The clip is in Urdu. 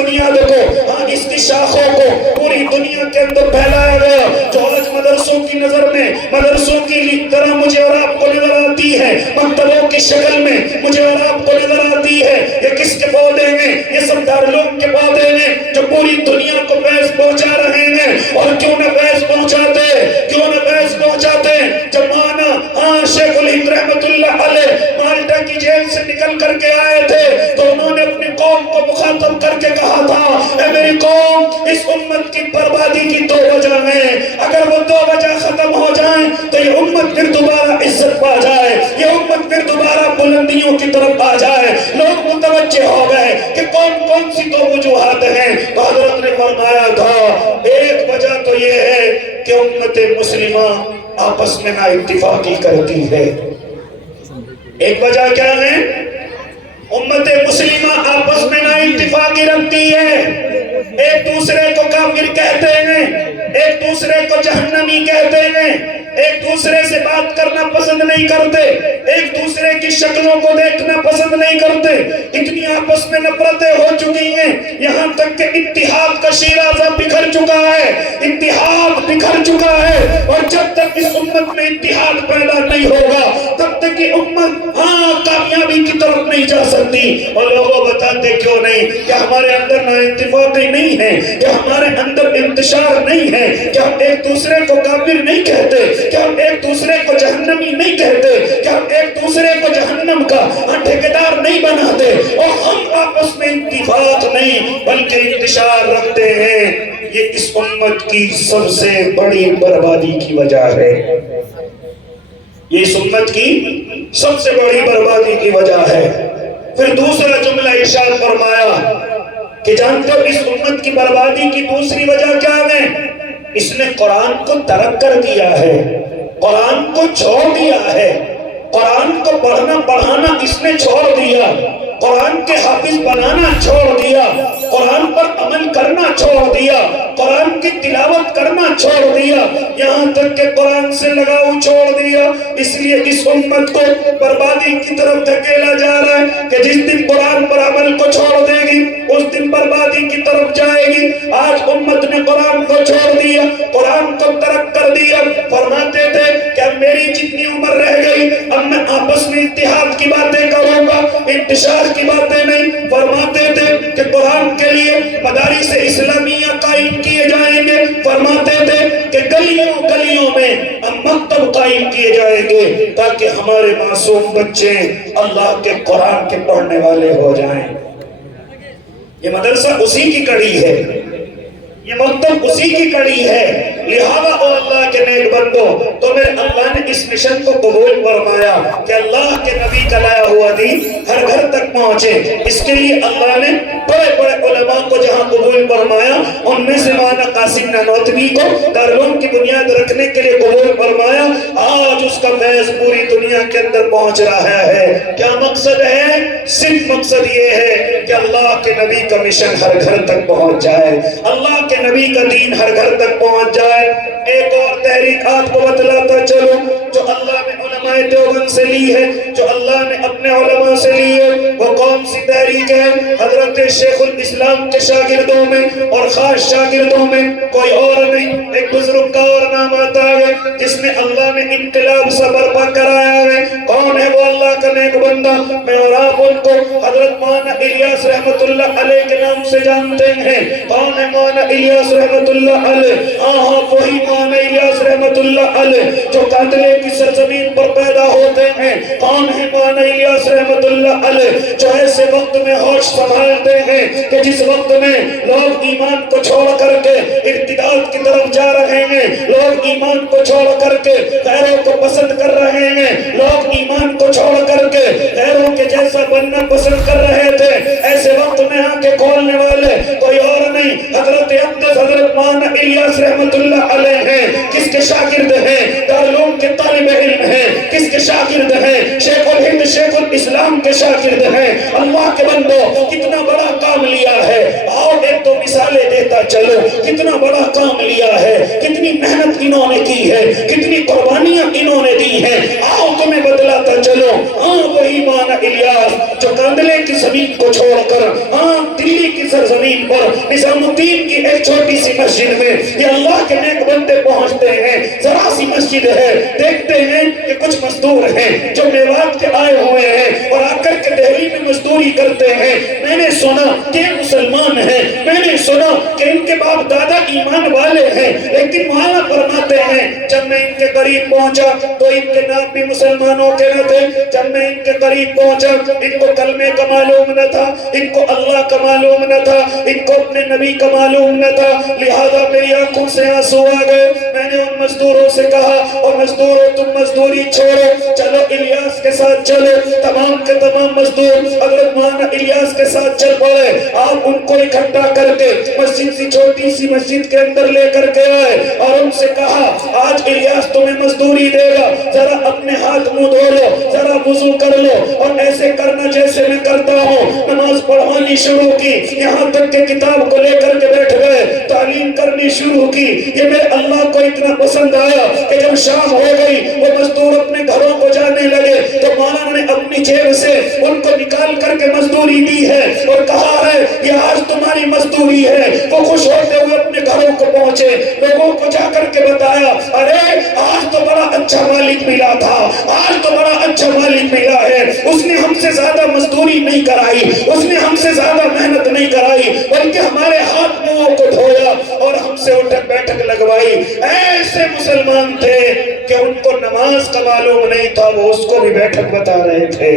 بنیاد کو، اس کی شاخوں کو پوری دنیا کے اندر پھیلایا گیا، جو آج مدرسوں کی نظر میں، مدرسوں کی طرح مجھے اور آپ کو نظر آتی ہے، مکتبوں کی شکل میں مجھے اور آپ کو نظر آتی ہے، یہ کس کے پودے ہیں؟ یہ سب دارالعلوم کے پودے ہیں جو پوری دنیا کو فیض پہنچا رہے ہیں۔ اور کیوں نہ فیض پہنچاتے، کیوں نہ فیض پہنچاتے؟ جب مانا شیخ الہند رحمت اللہ علیہ مالٹا کی جیل سے نکل کر کے آئے تھے تو انہوں نے اپنی قوم کو مخاطب کر کے کہا تھا، اے میری قوم، اس امت کی بربادی کی دو وجہ ہیں، اگر وہ دو وجہ ختم ہو جائیں تو یہ امت پھر دوبارہ عزت پا جائے، یہ امت پھر دوبارہ بلندیوں کی طرف آ جائے۔ لوگ متوجہ ہو گئے کہ کون کون سی دو وجوہات ہیں، تو حضرت نے فرمایا تھا ایک وجہ تو یہ ہے کہ امت مسلمہ آپس میں نا اتفاقی کرتی ہے۔ ایک وجہ کیا ہے؟ امت مسلمہ آپس میں نا اتفاقی رکھتی ہے، ایک دوسرے کو کافر کہتے ہیں، ایک دوسرے کو جہنمی کہتے ہیں، ایک دوسرے سے بات کرنا پسند نہیں کرتے، ایک دوسرے کی شکلوں کو دیکھنا پسند نہیں کرتے، اتنی آپس میں نفرتیں ہو چکی ہیں، یہاں تک کہ اتحاد کا شیرازہ بکھر چکا ہے، اتحاد بکھر چکا ہے، اور جب تک اس امت میں اتحاد پیدا نہیں ہوگا تب تک یہ امت کامیابی کی طرف نہیں جا سکتی۔ اور لوگوں بتاتے کیوں نہیں کہ ہمارے اندر نا اتفاقی نہیں ہے، کہ ہمارے اندر انتشار نہیں ہے، کہ ہم ایک دوسرے کو کافر نہیں کہتے، کہ ہم ایک دوسرے کو جہنمی نہیں کہتے، کہ ہم ایک دوسرے کو جہنم کا ٹھیکیدار نہیں بناتے، اور ہم آپس میں اتفاق نہیں بلکہ انتشار رکھتے ہیں۔ یہ اس امت کی سب سے بڑی بربادی کی وجہ ہے، یہ اس امت کی سب سے بڑی بربادی کی وجہ ہے۔ پھر دوسرا جملہ ارشاد فرمایا کہ جانتے ہو اس امت کی بربادی کی دوسری وجہ کیا ہے؟ اس نے قرآن کو ترک کر دیا ہے، قرآن کو چھوڑ دیا ہے، قرآن کو پڑھنا پڑھانا اس نے چھوڑ دیا، قرآن کے حافظ بنانا چھوڑ دیا، قرآن پر عمل کرنا چھوڑ دیا، قرآن کی تلاوت کرنا چھوڑ دیا، یہاں تک کہ قرآن سے لگاؤ چھوڑ دیا۔ اس لیے اس امت کو بربادی کی طرف دھکیلا جا رہا ہے کہ جس دن قرآن پر عمل کو چھوڑ دے گی اس دن بربادی کی طرف جائے گی۔ آج امت نے قرآن کو چھوڑ دیا، قرآن کو ترک کر دیا، فرماتے تھے کہ اب میری جتنی عمر رہ گئی اب میں آپس میں اتحاد کی باتیں کروں گا، انتشار کی باتیں نہیں۔ فرماتے تھے کہ قرآن کے لیے مدارس اسلامیہ قائم کیے جائیں گے، فرماتے تھے کہ گلیوں گلیوں میں مکتب قائم کیے جائیں گے تاکہ ہمارے معصوم بچے اللہ کے قرآن کے پڑھنے والے ہو جائیں۔ یہ مدرسہ اسی کی کڑی ہے، یہ مکتب اسی کی کڑی ہے۔ لہذا او اللہ کے نیک بندو، تو میرے اللہ نے اس مشن کو قبول فرمایا کہ اللہ کے نبی کا لایا ہوا دین ہر گھر تک پہنچے۔ اس کے لیے اللہ نے بڑے بڑے علماء کو جہاں قبول فرمایا ان میں سے مولانا قاسم نانوتوی کو دارالعلوم کی بنیاد رکھنے کے لیے قبول فرمایا۔ آج اس کا فیض پوری دنیا کے اندر پہنچ رہا ہے۔ کیا مقصد ہے؟ صرف مقصد یہ ہے کہ اللہ کے نبی کا مشن ہر گھر تک پہنچ جائے، اللہ کے نبی کا دین ہر گھر تک پہنچ جائے۔ ایک اور تحریک آپ کو بتلاتا چلوں جو اللہ نے علماء دیوبند سے لی ہے، جو اللہ نے اپنے علماء سے لی ہے، وہ کون سی تحریک ہے؟ حضرت شیخ الاسلام کے شاگردوں میں اور خاص شاگردوں میں کوئی اور نہیں، ایک بزرگ کا اور نام آتا ہے جس نے اللہ نے انقلاب سا برپا کرایا ہے۔ کون ہے وہ اللہ کا نیک بندہ؟ میں اور آپ ان کو حضرت مولانا الیاس رحمت اللہ علیہ کے نام سے جانتے ہیں۔ کون ہے مولانا الیاس رحمت اللہ علیہ؟ وہی مولانا الیاس رحمت اللہ علیہ جو قاتلے کی سرزمین پر پیدا ہوتے ہیں۔ کون ہے مولانا الیاس رحمت اللہ علیہ جو ایسے وقت میں ہوش سنبھالتے ہیں کہ جس وقت میں لوگ ایمان کو چھوڑ کر کے ارتداد کی طرف جا رہے ہیں، لوگ ایمان کو چھوڑ کر کے غیروں کو پسند کر رہے ہیں، لوگ ایمان کو چھوڑ کر کے غیروں کے جیسا بننا پسند کر رہے تھے، ایسے وقت میں آ کے کھولنے والے کوئی اور نہیں حضرت اقدس حضرت مولانا الیاس رحمت اللہ علیہ ہیں۔ کس کے شاگرد ہیں؟ دارالعلوم کے طالب علم ہیں۔ کس کے شاگرد ہیں؟ شیخ الہند شیخ الاسلام کے شاگرد ہیں۔ اللہ کے بندو کتنا بڑا کام لیا ہے، اور ایک دو مثالیں دیتا چلو، کتنا بڑا کام لیا ہے، کتنی محنت انہوں نے کی ہے، کتنی قربانیاں انہوں نے دی ہیں۔ آؤ تمہیں بدلاتا چلو، وہی مولانا الیاس جو کاندلے کی زمین کو چھوڑ کر دلی کی سرزمین زمین پر نظام الدین کی ایک چھوٹی سی مسجد میں یہ اللہ کے نیک بندے پہنچتے ہیں، ذرا سی مسجد ہے، دیکھتے ہیں کہ کچھ مزدور ہیں جو میوات کے آئے ہوئے ہیں اور آ کر کے دہلی میں مزدوری کرتے ہیں۔ میں نے سنا کہ مسلمان ہیں، میں نے سنا کہ ان کے باپ دادا ایمان والے ہیں، لیکن مولانا فرماتے ہیں جب میں ان کے قریب پہنچا تو ان کے نام بھی مسلمانوں کے نہ تھے، جب میں ان کے قریب پہنچا ان کو کلمے کا معلوم نہ تھا، ان کو اللہ کا معلوم نہ تھا، ان کو اپنے نبی کا معلوم نہ تھا، لہذا میری آنکھوں سے آنسو آ گئے۔ میں نے ان مزدوروں سے کہا اور مزدوروں تم مزدوری چھوڑو، چلو الیاس کے ساتھ چلو۔ تمام کے تمام مزدور حضرت مولانا الیاس کے ساتھ چل پڑے۔ آپ ان کو اکٹھا کر کے مسجد سی چھوٹی سی مسجد کے اندر لے کر کے آئے اور ان سے کہا آج الیاس تمہیں مزدوری دے گا، ذرا اپنے ہاتھ منہ دھو لو، ذرا وضو کر لو اور ایسے کرنا جیسے میں کرتا ہوں۔ نماز پڑھوانی شروع کی، یہاں تک کہ کتاب کو لے کر کے بیٹھ گئے، تعلیم کرنی شروع کی۔ یہ میرے اللہ کو اتنا پسند آیا کہ جب شام ہو گئی وہ مزدور اپنے گھروں کو جانے لگے تو مولانا نے اپنی جیب سے ان کو نکال کر کے مزدوری دی ہے اور کہا ہے یہ آج تمہاری مزدوری ہے۔ وہ خوش ہوتے ہوئے اپنے گھروں کو پہنچے، لوگوں کو جا کر کے بتایا ارے آج تو بڑا اچھا مالک ملا تھا، آج تو بڑا اچھا مالک ملا ہے، اس نے ہم سے زیادہ مزدوری نہیں کرائی، اس نے ہم سے زیادہ محنت نہیں کرائی، بلکہ ہمارے ہاتھ منہوں کو دھویا اور ہم سے اٹھک بیٹھک لگوائی۔ ایسے مسلمان تھے کہ ان کو نماز کا معلوم نہیں تھا، وہ اس کو بھی بیٹھک بتا رہے تھے۔